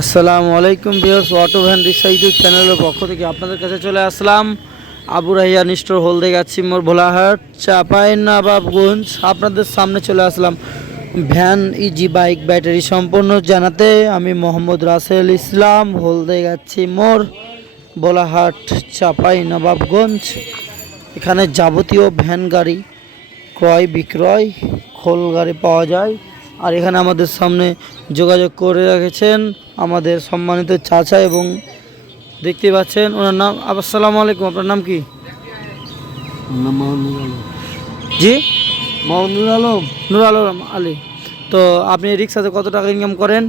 আসসালামু আলাইকুম বিয়স অটো ভ্যান রিক্সা চ্যানেলের পক্ষ থেকে আপনাদের কাছে চলে আসলাম। আবু রাহিয়া নিষ্ঠুর হলদে গাছি মোর ভোলাহাট চাপাই নবাবগঞ্জ আপনাদের সামনে চলে আসলাম। ভ্যান, ইজি বাইক, ব্যাটারি সম্পূর্ণ জানাতে আমি মোহাম্মদ রাসেল ইসলাম হলদে গাছি মোর ভোলাহাট চাপাই নবাবগঞ্জ এখানে যাবতীয় ভ্যান গাড়ি, ক্রয় বিক্রয়, খোল গাড়ি পাওয়া যায়। আর এখানে আমাদের সামনে যোগাযোগ করে রেখেছেন আমাদের সম্মানিত চাচা এবং দেখতে পাচ্ছেন ওনার নাম আসসালামু আলাইকুম আপনার নাম কি? জি? মাহমুদুল আলম। নুর আলম আলী। তো আপনি রিক্সাতে কত টাকা ইনকাম করেন?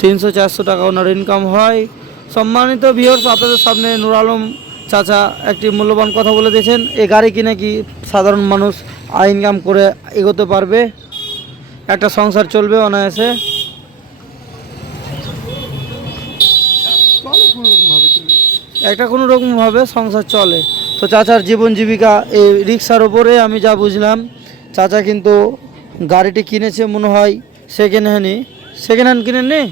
তিনশো চারশো টাকা ওনার ইনকাম হয়। সম্মানিত ভিউয়ার্স আপনাদের সামনে নুর আলম চাচা একটি মূল্যবান কথা বলে দিয়েছেন। এই গাড়ি কিনে কি সাধারণ মানুষ ইনকাম করে এগোতে পারবে? একটা সংসার চলবে অনায়াসে। একটা কোনো রকমভাবে সংসার চলে। তো চাচার জীবন জীবিকা এই রিক্সার ওপরে আমি যা বুঝলাম, চাচা কিন্তু গাড়িটি কিনেছে মনে হয় সেকেন্ড হ্যান্ডই সেকেন্ড হ্যান্ড কিনেননি?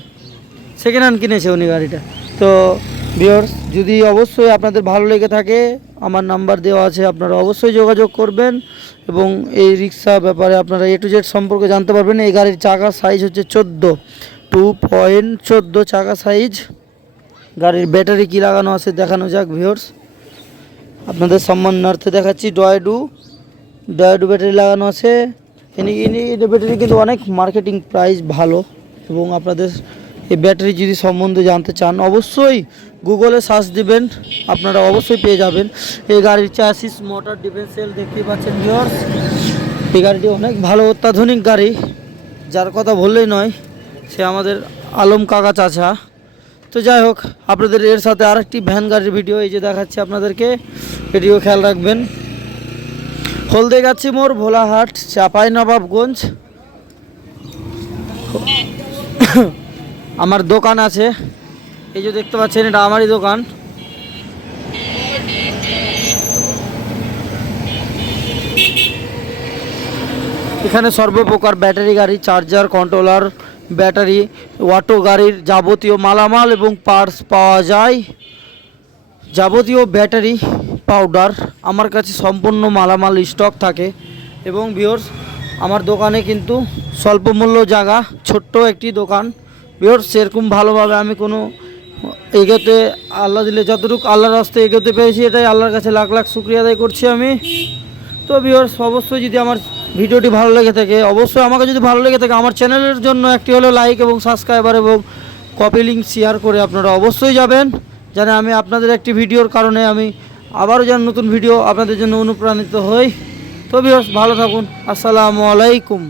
সেকেন্ড হ্যান্ড কিনেছে উনি গাড়িটা। তো ভিওর্স যদি অবশ্যই আপনাদের ভালো লেগে থাকে, আমার নাম্বার দেওয়া আছে, আপনারা অবশ্যই যোগাযোগ করবেন এবং এই রিক্সা ব্যাপারে আপনারা এ টু জেড সম্পর্কে জানতে পারবেন। এই গাড়ির চাকার সাইজ হচ্ছে চোদ্দ। টু পয়েন্ট চোদ্দ চাকা সাইজ গাড়ির ব্যাটারি কি লাগানো আছে দেখানো যাক ভিউয়ার্স আপনাদের সম্মানার্থে দেখাচ্ছি ডয়েডু ডয়েডু ব্যাটারি লাগানো আছে। ইনি ইনি ব্যাটারি কিন্তু অনেক মার্কেটিং প্রাইস ভালো এবং আপনাদের এই ব্যাটারি যদি সম্বন্ধে জানতে চান, অবশ্যই গুগলে সার্চ দিবেন, আপনারা অবশ্যই পেয়ে যাবেন। এই গাড়ির চ্যাসিস মোটর ডিফেন্সেল দেখতেই পাচ্ছেন ভিউয়ার্স এই গাড়িটি অনেক ভালো অত্যাধুনিক গাড়ি। যার কথা বললেই নয়, সে আমাদের আলম কাকা চাচা। তো যাই হোক, আপনাদের এর সাথে আরেকটি ভ্যান গাড়ির ভিডিও এই যে দেখাচ্ছি আপনাদেরকে। এটিও খেয়াল রাখবেন। হলদে গাছি মোর ভোলাহাট চাপাই নবাবগঞ্জ আমার দোকান আছে। এই যে দেখতে পাচ্ছেন, এটা আমারই দোকান। এখানে সর্বপ্রকার ব্যাটারি গাড়ি চার্জার কন্ট্রোলার ব্যাটারি অটো গাড়ির যাবতীয় মালামাল এবং পার্টস পাওয়া যায়। যাবতীয় ব্যাটারি পাউডার আমার কাছে সম্পূর্ণ মালামাল স্টক থাকে। এবং ভিওর্স আমার দোকানে কিন্তু স্বল্প মূল্য জায়গা, ছোট্ট একটি দোকান। ভিওর্স সেরকম ভালোভাবে আমি কোনো এগোতে আল্লাহ দিলে যতটুকু আল্লাহর রাস্তায় এগোতে পেরেছি এটাই আল্লাহর কাছে লাখ লাখ শুক্রিয়া আদায় করছি আমি। তো ভিওর্স অবশ্যই যদি আমার ভিডিওটি ভালো লেগে থাকে, অবশ্যই আমাকে যদি ভালো লেগে থাকে, আমার চ্যানেলের জন্য একটি হলো লাইক এবং সাবস্ক্রাইবার এবং কপি লিঙ্ক শেয়ার করে আপনারা অবশ্যই যাবেন, যেন আমি আপনাদের একটি ভিডিওর কারণে আমি আবারও যেন নতুন ভিডিও আপনাদের জন্য অনুপ্রাণিত হই। তো ভিওর্স ভালো থাকুন। আসসালামু আলাইকুম।